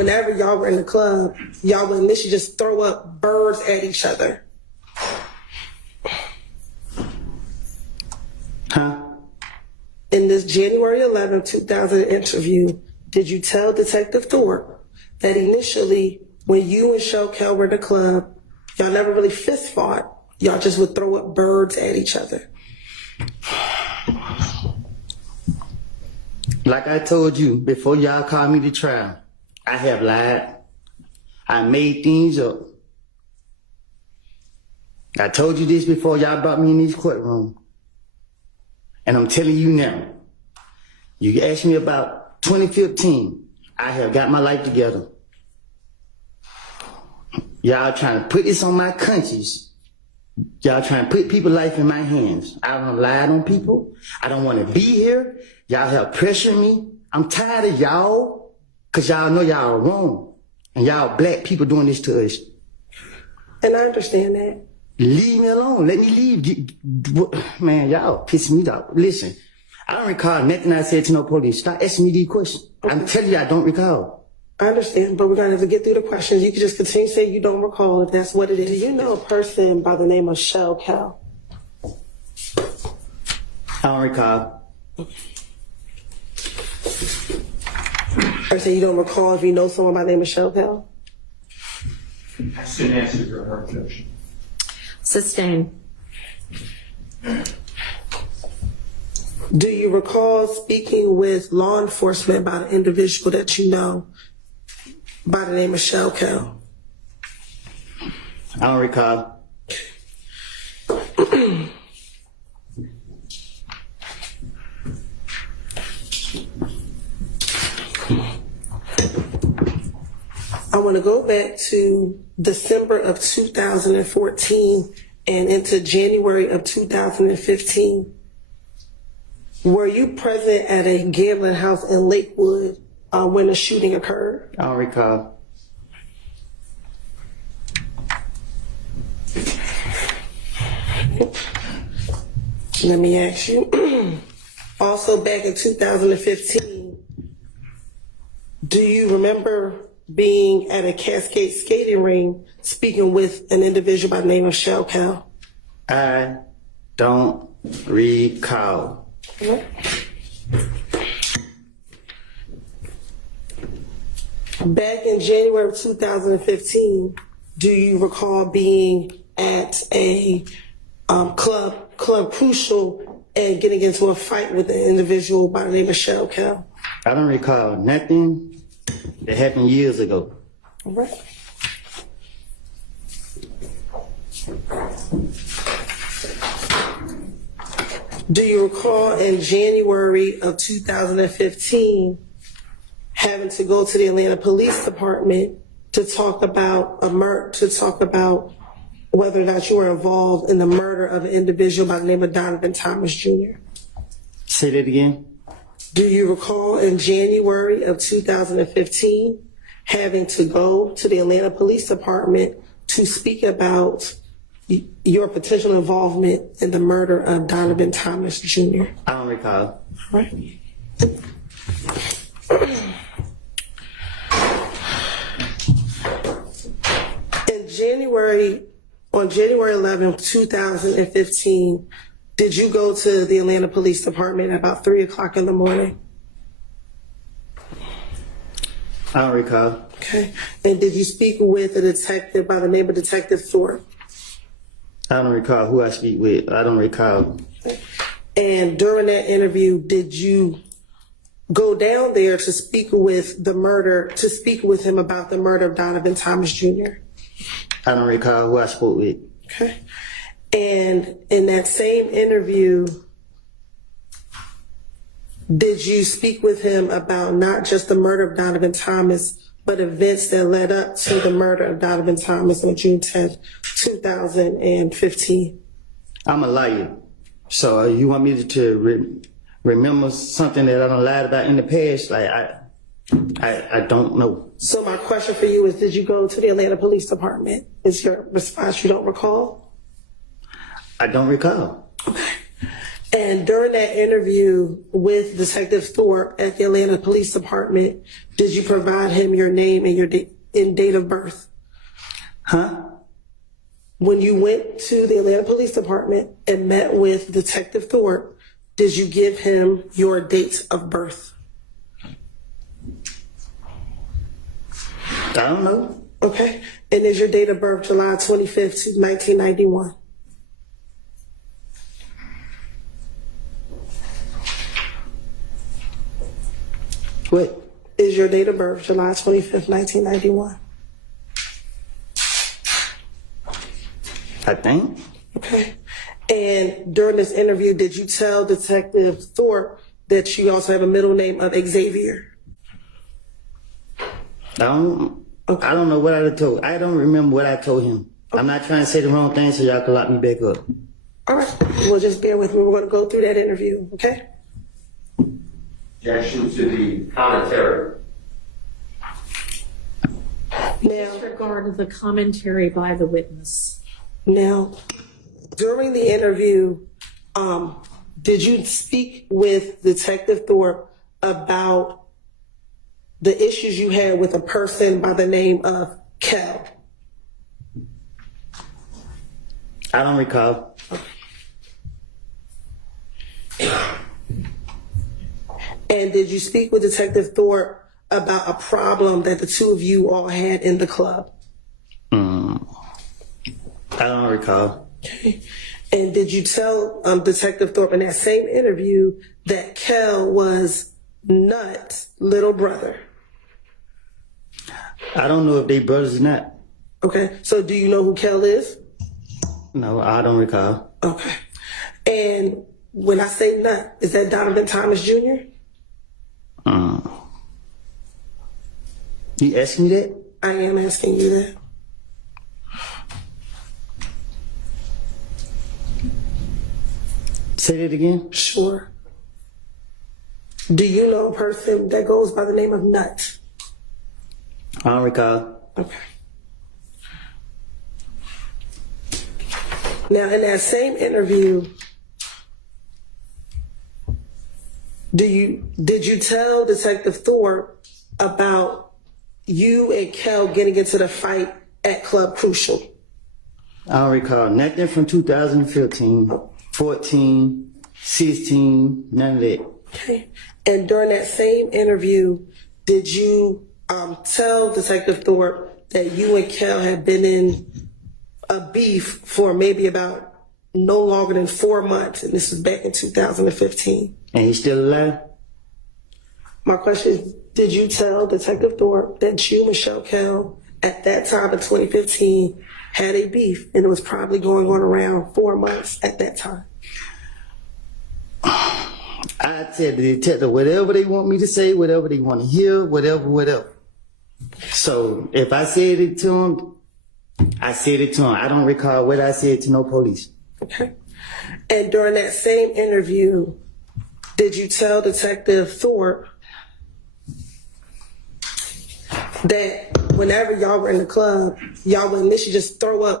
whenever y'all were in the club, y'all would initially just throw up birds at each other. Huh? In this January 11, 2000 interview, did you tell Detective Thorpe that initially, when you and Shelkel were in the club, y'all never really fist fought? Y'all just would throw up birds at each other. Like I told you, before y'all called me to trial, I have lied. I made things up. I told you this before y'all brought me in this courtroom. And I'm telling you now, you asked me about 2015. I have got my life together. Y'all trying to put this on my conscience. Y'all trying to put people's life in my hands. I don't lie on people. I don't want to be here. Y'all have pressured me. I'm tired of y'all, because y'all know y'all are wrong. And y'all black people doing this to us. And I understand that. Leave me alone. Let me leave. Man, y'all pissing me off. Listen, I don't recall nothing I said to no police. Stop asking me these questions. Okay. I'm telling you, I don't recall. I understand, but we're going to have to get through the questions. You can just continue to say you don't recall if that's what it is. Do you know a person by the name of Shelkel? I don't recall. I say you don't recall if you know someone by the name of Shelkel? That's an answer to her objection. Sustain. Do you recall speaking with law enforcement about an individual that you know by the name of Shelkel? I don't recall. I want to go back to December of 2014 and into January of 2015. Were you present at a gambling house in Lakewood when the shooting occurred? I don't recall. Let me ask you. Also back in 2015, do you remember being at a Cascade skating ring speaking with an individual by the name of Shelkel? I don't recall. Back in January of 2015, do you recall being at a Club Crucial and getting into a fight with an individual by the name of Shelkel? I don't recall nothing that happened years ago. All right. Do you recall in January of 2015 having to go to the Atlanta Police Department to talk about whether or not you were involved in the murder of an individual by the name of Donovan Thomas Jr.? Say that again. Do you recall in January of 2015 having to go to the Atlanta Police Department to speak about your potential involvement in the murder of Donovan Thomas Jr.? I don't recall. Right. On January 11, 2015, did you go to the Atlanta Police Department at about 3 o'clock in the morning? I don't recall. Okay. And did you speak with a detective by the name of Detective Thorpe? I don't recall who I speak with. I don't recall. And during that interview, did you go down there to speak with him about the murder of Donovan Thomas Jr.? I don't recall who I spoke with. Okay. And in that same interview, did you speak with him about not just the murder of Donovan Thomas, but events that led up to the murder of Donovan Thomas on June 10th, 2015? I'm a liar. So you want me to remember something that I done lied about in the past? Like, I don't know. So my question for you is, did you go to the Atlanta Police Department? Is your response you don't recall? I don't recall. Okay. And during that interview with Detective Thorpe at the Atlanta Police Department, did you provide him your name and your date of birth? Huh? When you went to the Atlanta Police Department and met with Detective Thorpe, did you give him your date of birth? I don't know. Okay. And is your date of birth July 25th, 1991? What? Is your date of birth July 25th, 1991? I think. Okay. And during this interview, did you tell Detective Thorpe that you also have a middle name of Xavier? I don't know what I told. I don't remember what I told him. I'm not trying to say the wrong thing so y'all can lock me back up. All right. Well, just bear with me. We're going to go through that interview, okay? Objection to the commentary. Now, Disregard the commentary by the witness. Now, during the interview, did you speak with Detective Thorpe about the issues you had with a person by the name of Kel? I don't recall. And did you speak with Detective Thorpe about a problem that the two of you all had in the club? I don't recall. Okay. And did you tell Detective Thorpe in that same interview that Kel was Nut's little brother? I don't know if they brothers or not. Okay. So do you know who Kel is? No, I don't recall. Okay. And when I say Nut, is that Donovan Thomas Jr.? You asking me that? I am asking you that. Say that again? Sure. Do you know a person that goes by the name of Nut? I don't recall. Okay. Now, in that same interview, did you tell Detective Thorpe about you and Kel getting into the fight at Club Crucial? I don't recall nothing from 2015, 14, 16, none of that. Okay. And during that same interview, did you tell Detective Thorpe that you and Kel had been in a beef for maybe about no longer than 4 months, and this was back in 2015? And he's still alive? My question is, did you tell Detective Thorpe that you, Michelle Kel, at that time in 2015, had a beef, and it was probably going on around 4 months at that time? I tell the detective whatever they want me to say, whatever they want to hear, whatever. So if I said it to him, I said it to him. I don't recall what I said to no police. Okay. And during that same interview, did you tell Detective Thorpe that whenever y'all were in the club, y'all would initially just throw up